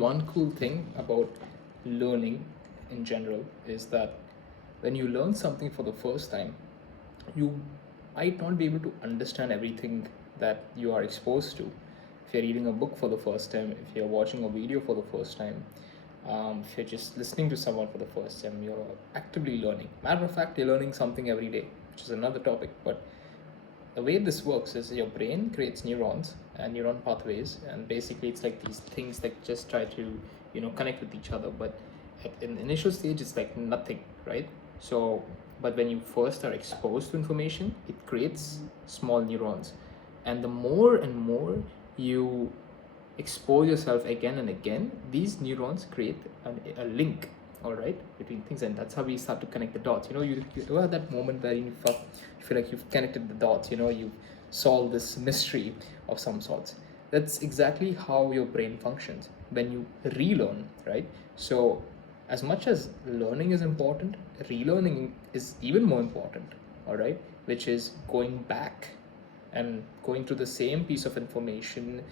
One cool thing about learning in general is that when you learn something for the first time, you might not be able to understand everything that you are exposed to. If you're reading a book for the first time, if you're watching a video for the first time, if you're just listening to someone for the first time, you're actively learning. Matter of fact, you're learning something every day, which is another topic. But the way this works is your brain creates neurons and neuron pathways, and basically it's like these things that just try to connect with each other, but in the initial stage it's like nothing, right? So but when you first are exposed to information, it creates small neurons, and the more and more you expose yourself again and again, these neurons create a link, all right, between things, and that's how we start to connect the dots. You have that moment where you feel like you've connected the dots, you've solved this mystery of some sorts. That's exactly how your brain functions when you relearn, right? So as much as learning is important, relearning is even more important, all right, which is going back and going through the same piece of information,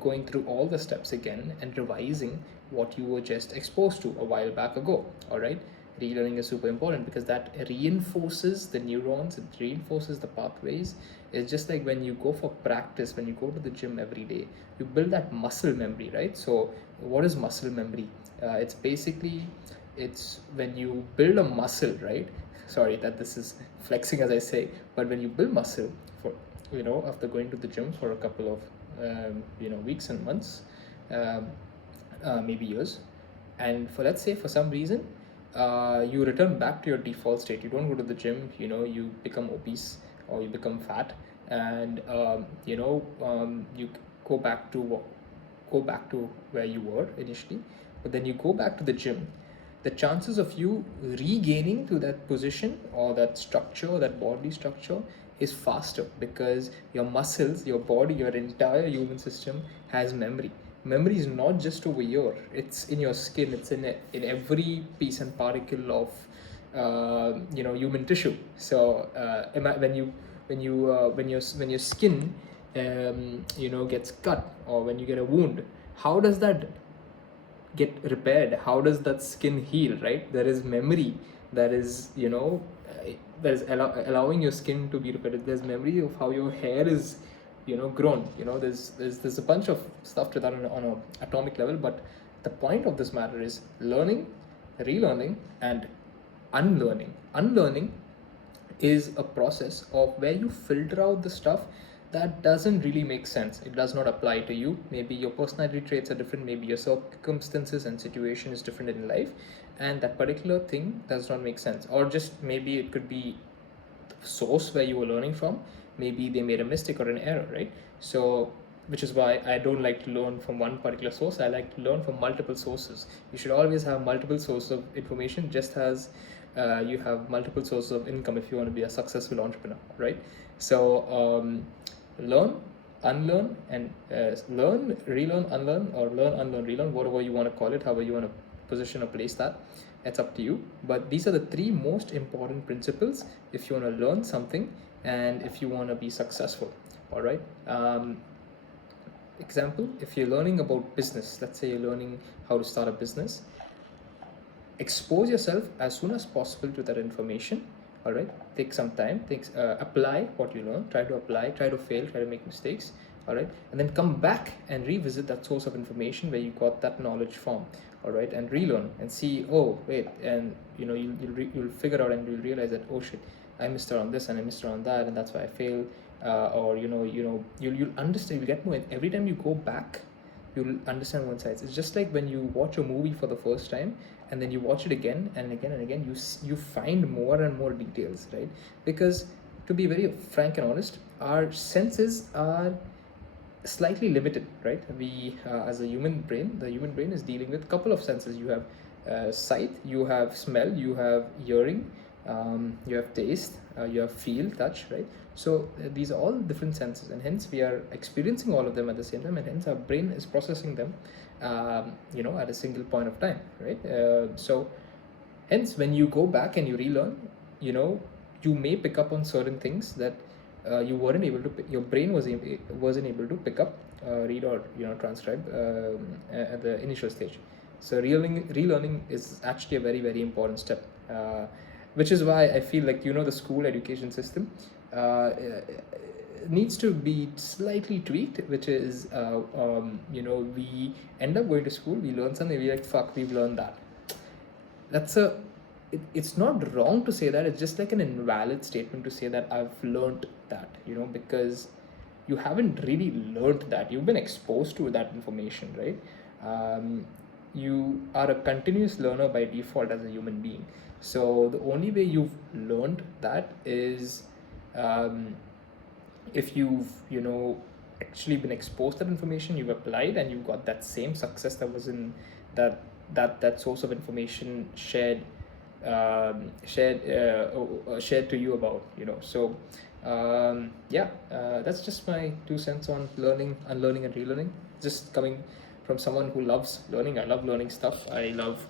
going through all the steps again and revising what you were just exposed to a while back ago. All right, relearning is super important because that reinforces the neurons, it reinforces the pathways. It's just like when you go for practice, when you go to the gym every day, you build that muscle memory, right? So what is muscle memory? It's basically, it's when you build a muscle, right? Sorry that this is flexing as I say, but when you build muscle for, after going to the gym for a couple of weeks and months, um, maybe years, and for, let's say, for some reason, you return back to your default state, you don't go to the gym, you become obese or you become fat, and you go back to where you were initially, but then you go back to the gym, the chances of you regaining to that position or that structure, that body structure, is faster because your muscles, your body, your entire human system has memory. Memory is not just over here, it's in your skin, it's in every piece and particle of human tissue. So when your skin gets cut, or when you get a wound, how does that get repaired? How does that skin heal, right? There is memory that is that is allowing your skin to be repaired. There's memory of how your hair is grown. There's a bunch of stuff to that on a atomic level, but the point of this matter is learning, relearning, and unlearning is a process of where you filter out the stuff that doesn't really make sense. It does not apply to you. Maybe your personality traits are different, maybe your circumstances and situation is different in life, and that particular thing does not make sense. Or just maybe it could be the source where you were learning from. Maybe they made a mistake or an error, right? So which is why I don't like to learn from one particular source. I like to learn from multiple sources. You should always have multiple sources of information, just as you have multiple sources of income if you want to be a successful entrepreneur, right? So learn, unlearn, and learn, relearn, unlearn, or learn, unlearn, relearn, whatever you want to call it, however you want to position or place that. It's up to you. But these are the three most important principles if you want to learn something and if you want to be successful. All right. Example, if you're learning about business, let's say you're learning how to start a business, expose yourself as soon as possible to that information. All right, take some time, apply what you learn, try to apply, try to fail, try to make mistakes. All right, and then come back and revisit that source of information where you got that knowledge from. All right, and relearn and see, oh wait, and you'll figure out and you'll realize that, oh shit, I missed out on this and I missed out on that, and that's why I failed. Or you'll understand, you'll get more every time you go back. You'll understand one side. It's just like when you watch a movie for the first time and then you watch it again and again and again, you find more and more details, right? Because, to be very frank and honest, our senses are slightly limited, right? We as a human brain, the human brain is dealing with a couple of senses. You have sight, you have smell, you have hearing, you have taste, you have feel, touch, right? So these are all different senses, and hence we are experiencing all of them at the same time, and hence our brain is processing them at a single point of time, right? So hence when you go back and you relearn, you may pick up on certain things that you weren't able to your brain wasn't able to pick up read or transcribe at the initial stage. So relearning is actually a very very important step, which is why I feel like the school education system needs to be slightly tweaked, which is we end up going to school, we learn something, we're like, fuck, we've learned that. That's it's not wrong to say that. It's just like an invalid statement to say that I've learned that, because you haven't really learned that. You've been exposed to that information, right? You are a continuous learner by default as a human being. So the only way you've learned that is um, if you've actually been exposed to that information, you've applied, and you got that same success that was in that that source of information shared to you about. Yeah, that's just my 2 cents on learning, unlearning, and relearning. Just coming from someone who loves learning. I love learning stuff. I love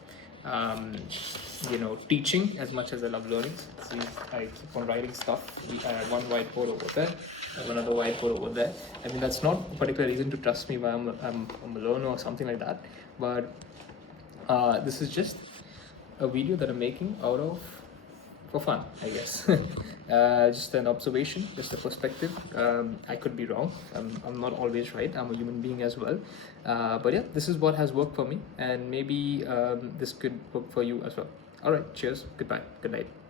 teaching as much as I love learning. See, I keep on writing stuff. I have one whiteboard over there, I have another whiteboard over there. I mean, that's not a particular reason to trust me why I'm a learner or something like that. But this is just a video that I'm making out of for fun, I guess. Just an observation, just a perspective. I could be wrong. I'm not always right. I'm a human being as well. But yeah, this is what has worked for me, and maybe this could work for you as well. All right, cheers. Goodbye. Good night.